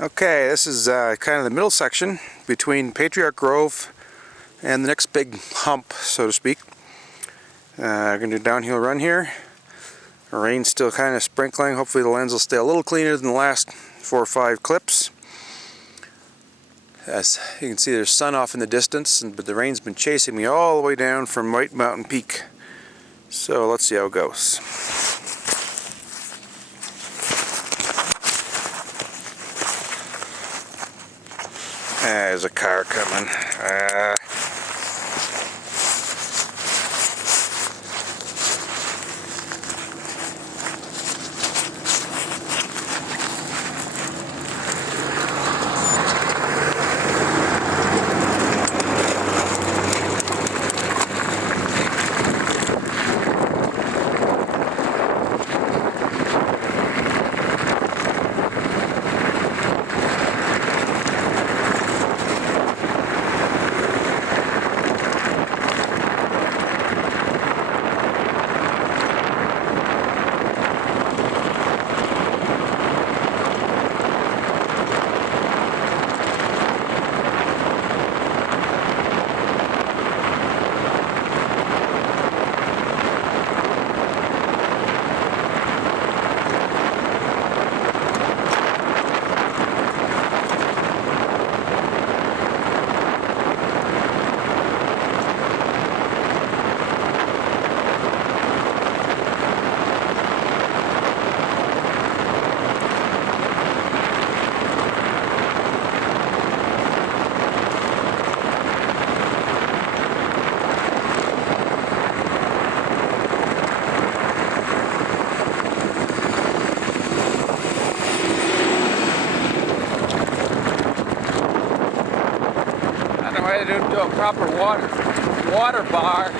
Okay, this is kind of the middle section between Patriarch Grove and the next big hump, so to speak. We're going to do a downhill run here. The rain's still kind of sprinkling. Hopefully the lens will stay a little cleaner than the last 4 or 5 clips. As you can see, there's sun off in the distance, but the rain's been chasing me all the way down from White Mountain Peak. So let's see how it goes. There's a car coming. I don't do a proper water bar.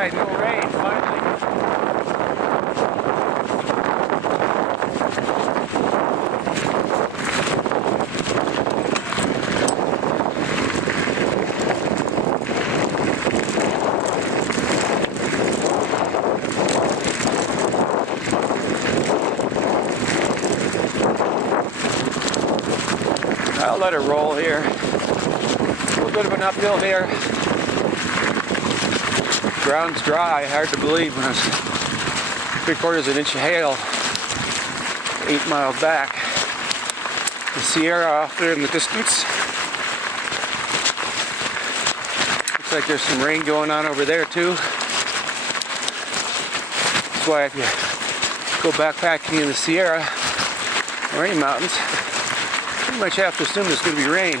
Alright, no rain, finally. I'll let it roll here. A little bit of an uphill here. Ground's dry, hard to believe when it's 3/4 inch of hail 8 miles back. The Sierra off there in the distance. Looks like there's some rain going on over there too. That's why if you go backpacking in the Sierra Rain Mountains, pretty much have to assume there's going to be rain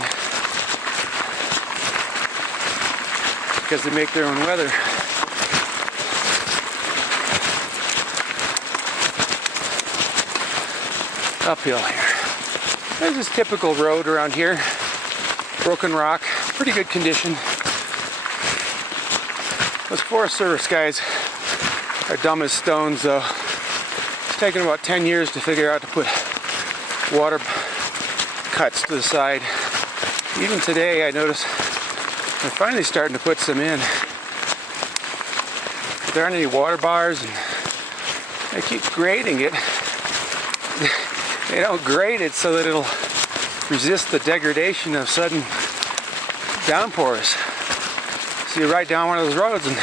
because they make their own weather. Uphill here. There's this typical road around here. Broken rock, pretty good condition. Those Forest Service guys are dumb as stones though. It's taken about 10 years to figure out to put water cuts to the side. Even today I notice they're finally starting to put some in. There aren't any water bars and they keep grading it. They don't grade it so that it'll resist the degradation of sudden downpours. So you ride down one of those roads and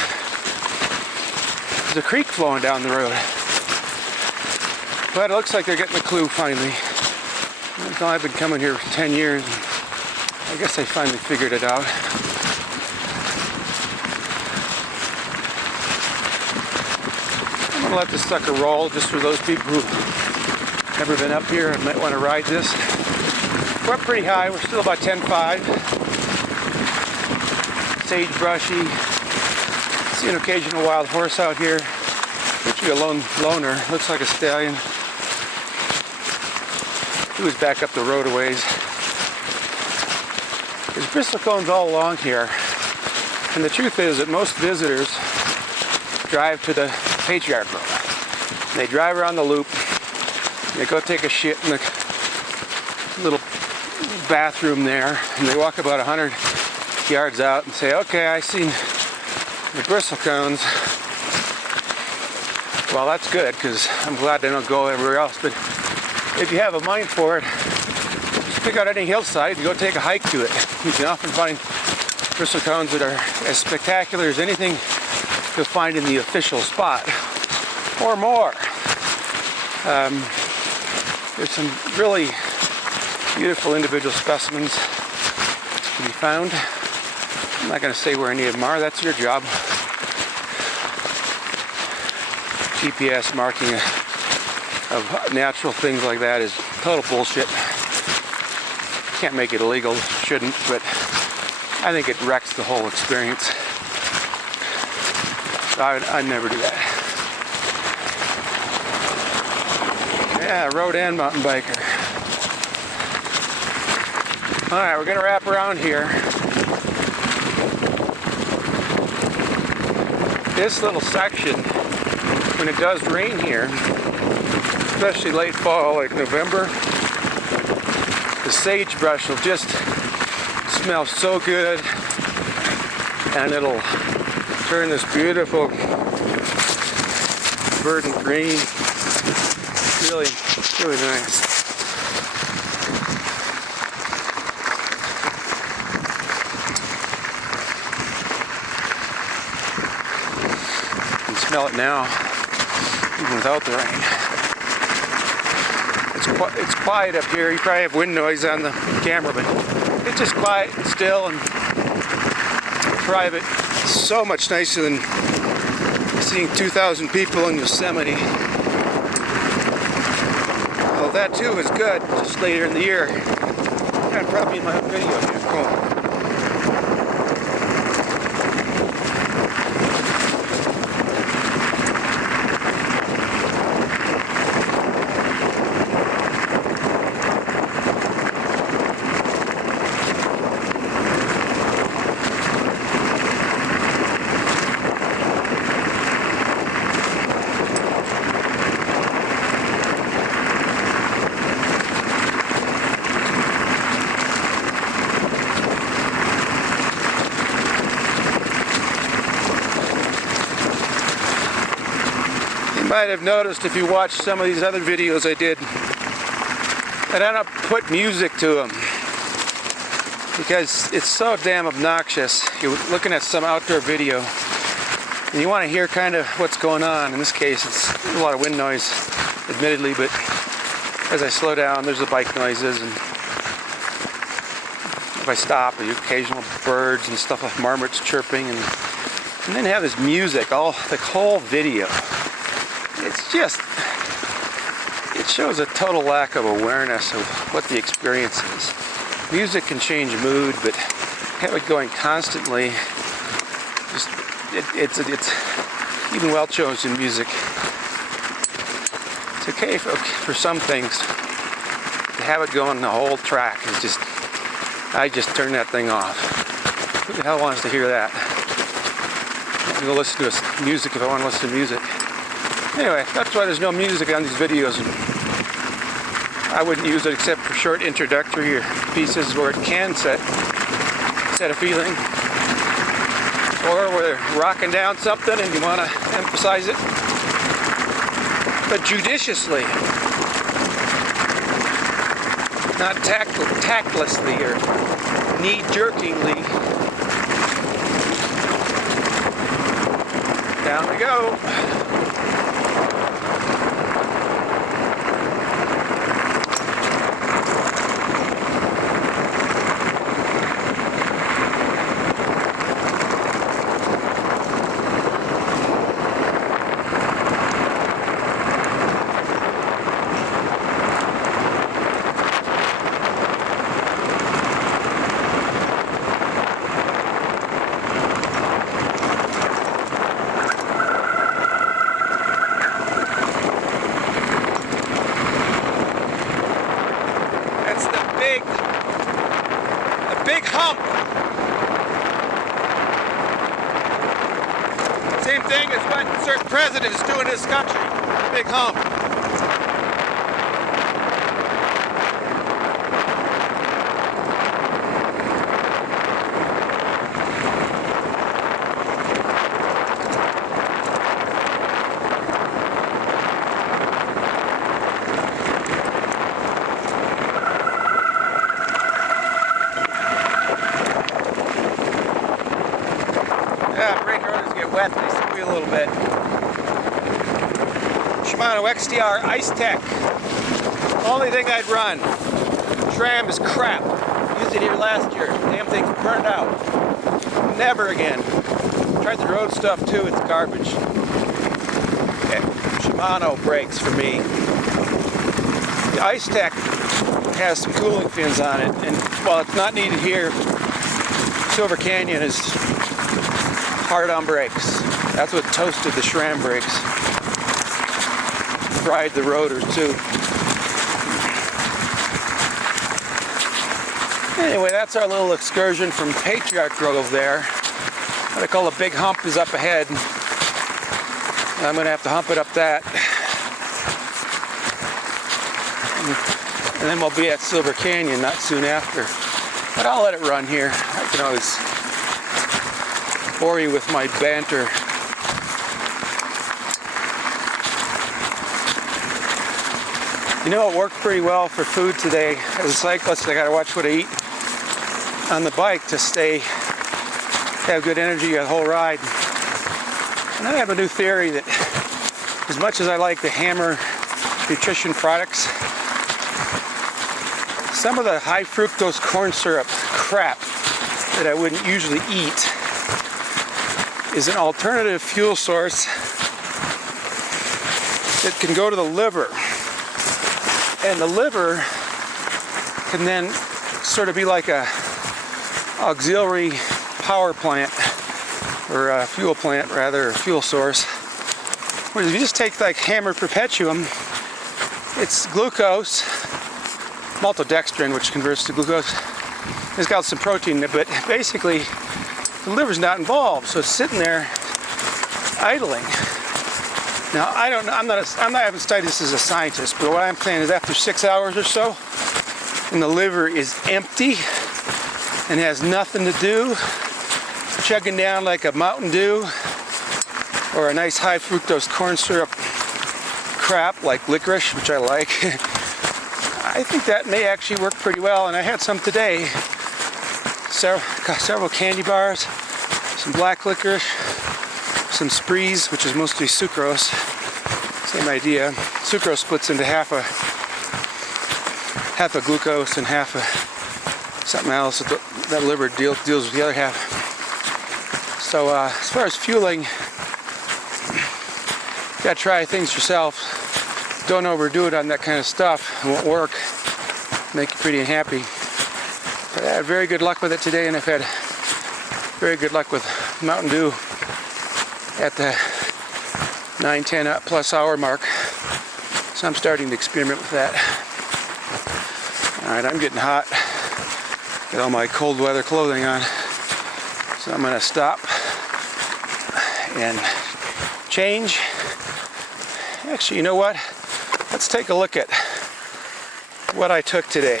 there's a creek flowing down the road. But it looks like they're getting the clue finally. I've been coming here for 10 years and I guess they finally figured it out. I'm going to let this sucker roll just for those people who've never been up here and might want to ride this. We're up pretty high. We're still about 10.5. sagebrushy. See an occasional wild horse out here. Usually a loner. Looks like a stallion. He was back up the road a ways. There's bristlecones all along here. And the truth is that most visitors drive to the Patriarch Grove. They drive around the loop. They go take a shit in the little bathroom there. And they walk about 100 yards out and say, okay, I seen the bristlecones. Well, that's good, because I'm glad they don't go everywhere else. But if you have a mind for it, just pick out any hillside and go take a hike to it. You can often find bristlecones that are as spectacular as anything you'll find in the official spot, or more. There's some really beautiful individual specimens to be found. I'm not going to say where any of them are. That's your job. GPS marking of natural things like that is total bullshit. Can't make it illegal, shouldn't, but I think it wrecks the whole experience. So I'd never do that. Yeah, road and mountain biker. Alright, we're gonna wrap around here. This little section, when it does rain here, especially late fall, like November, the sagebrush will just smell so good, and it'll turn this beautiful verdant green. Really, really nice. You can smell it now, even without the rain. It's quiet up here. You probably have wind noise on the camera, but it's just quiet and still and private. It's so much nicer than seeing 2,000 people in Yosemite. Well, that too is good, just later in the year. And probably in my video here. Cool. You might have noticed if you watched some of these other videos I did that I don't put music to them because it's so damn obnoxious. You're looking at some outdoor video and you want to hear kind of what's going on. In this case, it's a lot of wind noise, admittedly, but as I slow down, there's the bike noises, and if I stop, the occasional birds and stuff like marmots chirping, and then have this music, the whole video. It's just, it shows a total lack of awareness of what the experience is. Music can change mood, but have it going constantly, just, it's even well-chosen music. It's okay for some things. To have it going the whole track is just, I just turn that thing off. Who the hell wants to hear that? I'm going to go listen to music if I want to listen to music. Anyway, that's why there's no music on these videos. And I wouldn't use it except for short introductory pieces where it can set a feeling. Or where they're rocking down something and you want to emphasize it. But judiciously. Not tactlessly or knee-jerkingly. Down we go. big hump. Same thing as what certain presidents do in this country. Big hump. Yeah, brake rotors get wet, they squeal a little bit. Shimano XTR Ice Tech. Only thing I'd run. SRAM is crap. Used it here last year. Damn thing's burned out. Never again. Tried the road stuff too, it's garbage. Okay. Shimano brakes for me. The Ice Tech has some cooling fins on it, and while it's not needed here, Silver Canyon is hard on brakes. That's what toasted the SRAM brakes. Fried the rotors too. Anyway, that's our little excursion from Patriarch Grove there. What I call a big hump is up ahead. I'm going to have to hump it up that. And then we'll be at Silver Canyon not soon after. But I'll let it run here. I can always bore you with my banter. You know, it worked pretty well for food today. As a cyclist, I gotta watch what I eat on the bike to have good energy the whole ride. And I have a new theory that as much as I like the Hammer nutrition products, some of the high fructose corn syrup crap that I wouldn't usually eat is an alternative fuel source that can go to the liver. And the liver can then sort of be like a auxiliary power plant, or a fuel plant rather, or fuel source. Whereas if you just take like Hammer Perpetuum, it's glucose, maltodextrin, which converts to glucose. It's got some protein in it, but basically the liver's not involved, so it's sitting there idling. Now, I don't know, I haven't studied this as a scientist, but what I'm saying is after 6 hours or so, and the liver is empty and has nothing to do, chugging down like a Mountain Dew or a nice high fructose corn syrup crap like licorice, which I like, I think that may actually work pretty well. And I had some today, several candy bars, some black licorice, some sprees, which is mostly sucrose. Same idea. Sucrose splits into half a glucose and half a something else. That liver deals with the other half. So as far as fueling, you gotta try things yourself. Don't overdo it on that kind of stuff. It won't work. Make you pretty unhappy. But I had very good luck with it today, and I've had very good luck with Mountain Dew at the 9-10 plus hour mark. So I'm starting to experiment with that. Alright, I'm getting hot. Got all my cold weather clothing on. So I'm gonna stop and change. Actually, you know what? Let's take a look at what I took today.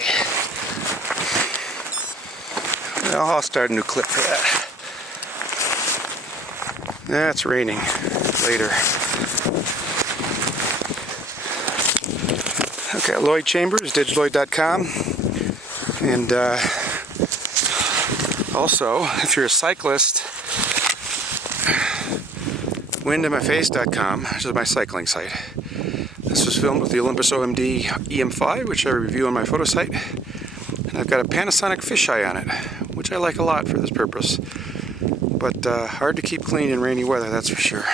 Well, I'll start a new clip for that. It's raining later. Okay, Lloyd Chambers, digitaloid.com. And also, if you're a cyclist, windinmyface.com, which is my cycling site. This was filmed with the Olympus E-M5, which I review on my photo site. And I've got a Panasonic fisheye on it, which I like a lot for this purpose. But hard to keep clean in rainy weather, that's for sure.